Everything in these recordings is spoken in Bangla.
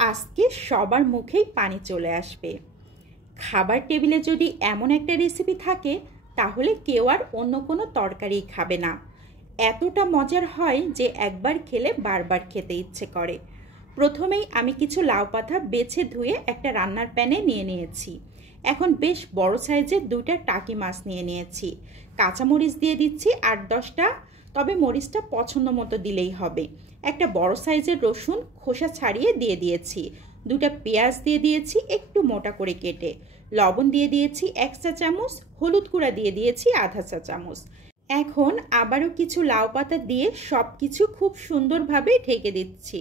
আজকে সবার মুখেই পানি চলে আসবে। খাবার টেবিলে যদি এমন একটা রেসিপি থাকে তাহলে কেউ আর অন্য কোনো তরকারি খাবে না। এতটা মজার হয় যে একবার খেলে বারবার খেতে ইচ্ছে করে। প্রথমেই আমি কিছু লাউ পাতা বেছে ধুয়ে একটা রান্নার প্যানে নিয়ে নিয়েছি। এখন বেশ বড় সাইজের 2টা টাকি মাছ নিয়ে নিয়েছি। কাঁচামরিচ দিয়ে দিচ্ছি 8-10টা, তবে মরিচটা পছন্দ মতো দিলেই হবে। একটা বড় সাইজের রসুন খোসা ছাড়িয়ে দিয়ে দিয়েছি। 2টা পেঁয়াজ দিয়ে দিয়েছি একটু মোটা করে কেটে। লবণ দিয়ে দিয়েছি 1 চা চামচ, হলুদ গুঁড়া দিয়ে দিয়েছি আধা চা চামচ। এখন আবারও কিছু লাউ পাতা দিয়ে সব কিছু খুব সুন্দরভাবে ঢেকে দিচ্ছি।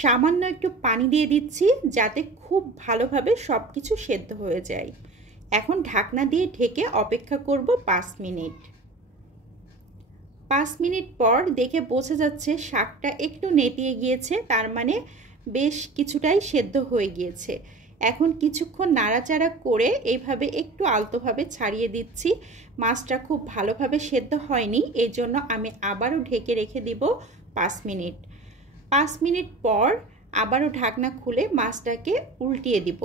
সামান্য একটু পানি দিয়ে দিচ্ছি যাতে খুব ভালোভাবে সব কিছু সেদ্ধ হয়ে যায়। এখন ঢাকনা দিয়ে ঢেকে অপেক্ষা করব 5 মিনিট। 5 মিনিট পর দেখে বোঝা যাচ্ছে শাকটা একটু নেতিয়ে গিয়েছে, তার মানে বেশ কিছুটাই সেদ্ধ হয়ে গিয়েছে। এখন কিছুক্ষণ নাড়াচাড়া করে এইভাবে একটু আলতোভাবে ছাড়িয়ে দিচ্ছি। মাছটা খুব ভালোভাবে সেদ্ধ হয়নি, এই জন্য আমি আবারও ঢেকে রেখে দিব 5 মিনিট। 5 মিনিট পর আবারও ঢাকনা খুলে মাছটাকে উল্টিয়ে দিব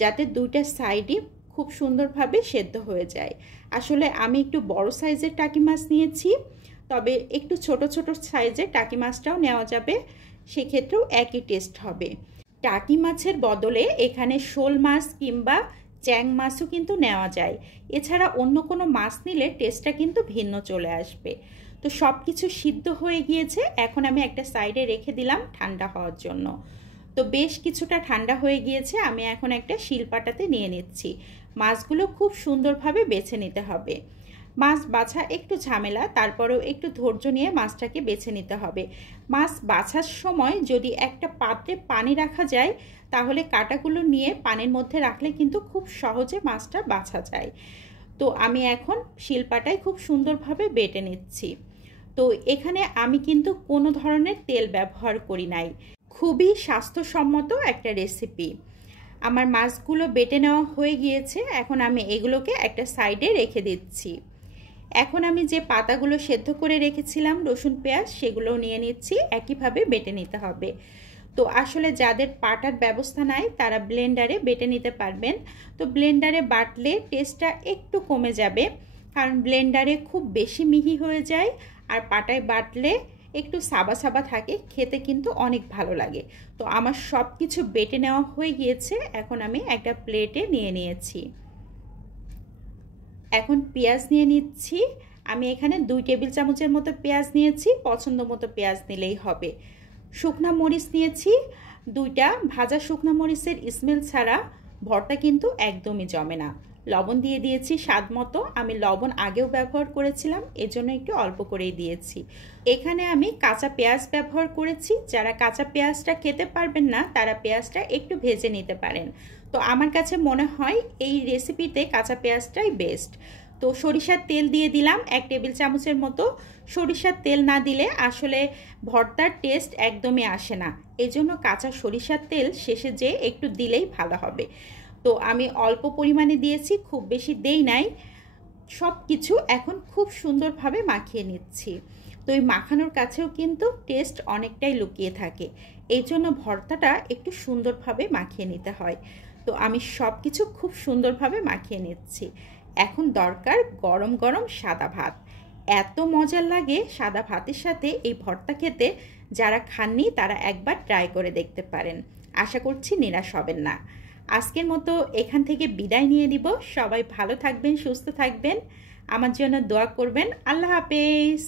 যাতে 2টা সাইডই খুব সুন্দরভাবে সেদ্ধ হয়ে যায়। আসলে আমি একটু বড় সাইজের টাকি মাছ নিয়েছি, তবে একটু ছোট ছোট সাইজের টাকি মাছটাও নেওয়া যাবে, সেক্ষেত্রেও একই টেস্ট হবে। টাকি মাছের বদলে এখানে শোল মাছ কিংবা চ্যাং মাছও কিন্তু নেওয়া যায়। এছাড়া অন্য কোনো মাছ নিলে টেস্টটা কিন্তু ভিন্ন চলে আসবে। তো সব কিছু সিদ্ধ হয়ে গিয়েছে, এখন আমি একটা সাইডে রেখে দিলাম ঠান্ডা হওয়ার জন্য। তো বেশ কিছুটা ঠান্ডা হয়ে গিয়েছে, আমি এখন একটা শিলপাটাতে নিয়ে নিচ্ছি। মাছগুলো খুব সুন্দরভাবে বেছে নিতে হবে। মাছ বাছা একটু ঝামেলা, তারপরেও একটু ধৈর্য নিয়ে মাছটাকে বেছে নিতে হবে। মাছ বাছার সময় যদি একটা পাত্রে পানি রাখা যায় তাহলে কাঁটাগুলো নিয়ে পানির মধ্যে রাখলে কিন্তু খুব সহজে মাছটা বাছা যায়। তো আমি এখন শিলপাটায় খুব সুন্দরভাবে বেটে নিচ্ছি। তো এখানে আমি কিন্তু কোনো ধরনের তেল ব্যবহার করি নাই। খুবই স্বাস্থ্যসম্মত একটা রেসিপি। আমার মাছগুলো বেটে নেওয়া হয়ে গিয়েছে, এখন আমি এগুলোকে একটা সাইডে রেখে দিচ্ছি। এখন আমি যে পাতাগুলো সেদ্ধ করে রেখেছিলাম রসুন পেঁয়াজ, সেগুলো নিয়ে নিচ্ছি, একইভাবে বেটে নিতে হবে। তো আসলে যাদের পাটার ব্যবস্থা নাই তারা ব্লেন্ডারে বেটে নিতে পারবেন। তো ব্লেন্ডারে বাটলে টেস্টটা একটু কমে যাবে, কারণ ব্লেন্ডারে খুব বেশি মিহি হয়ে যায়, আর পাটায় বাটলে একটু সাবা সাবা থাকে, খেতে কিন্তু অনেক ভালো লাগে। তো আমার সব কিছু বেটে নেওয়া হয়ে গিয়েছে, এখন আমি একটা প্লেটে নিয়ে নিয়েছি। এখন পেঁয়াজ নিয়ে নিচ্ছি। আমি এখানে 2 টেবিল চামচের মতো পেঁয়াজ নিয়েছি, পছন্দ মতো পেঁয়াজ নিলেই হবে। শুকনা মরিচ নিয়েছি 2টা। ভাজা শুকনা মরিচের স্মেল ছাড়া ভর্তা কিন্তু একদমই জমে না। লবণ দিয়ে দিয়েছি স্বাদ মতো, আমি লবণ আগেও ব্যবহার করেছিলাম, এজন্য একটু অল্প করেই দিয়েছি। এখানে আমি কাঁচা পেঁয়াজ ব্যবহার করেছি, যারা কাঁচা পেঁয়াজটা খেতে পারবেন না তারা পেঁয়াজটা একটু ভেজে নিতে পারেন। তো আমার কাছে মনে হয় এই রেসিপিতে কাঁচা পেঁয়াজটাই বেস্ট। তো সরিষার তেল দিয়ে দিলাম 1 টেবিল চামচের মতো। সরিষার তেল না দিলে আসলে ভর্তার টেস্ট একদমই আসে না, এজন্য কাঁচা সরিষার তেল শেষে যেয়ে একটু দিলেই ভালো হবে। তো আমি অল্প পরিমাণে দিয়েছি, খুব বেশি দেই নাই। সব কিছু এখন খুব সুন্দরভাবে মাখিয়ে নিচ্ছি। তো এই মাখানোর কাছেও কিন্তু টেস্ট অনেকটাই লুকিয়ে থাকে, এই জন্য ভর্তাটা একটু সুন্দরভাবে মাখিয়ে নিতে হয়। তো আমি সব কিছু খুব সুন্দরভাবে মাখিয়ে নিচ্ছি। এখন দরকার গরম গরম সাদা ভাত। এত মজার লাগে সাদা ভাতের সাথে এই ভর্তা খেতে, যারা খাননি তারা একবার ট্রাই করে দেখতে পারেন। আশা করছি নিরাশ হবেন না। আজকের মতো এখান থেকে বিদায় নিয়ে নিব। সবাই ভালো থাকবেন, সুস্থ থাকবেন, আমার জন্য দোয়া করবেন। আল্লাহ হাফেজ।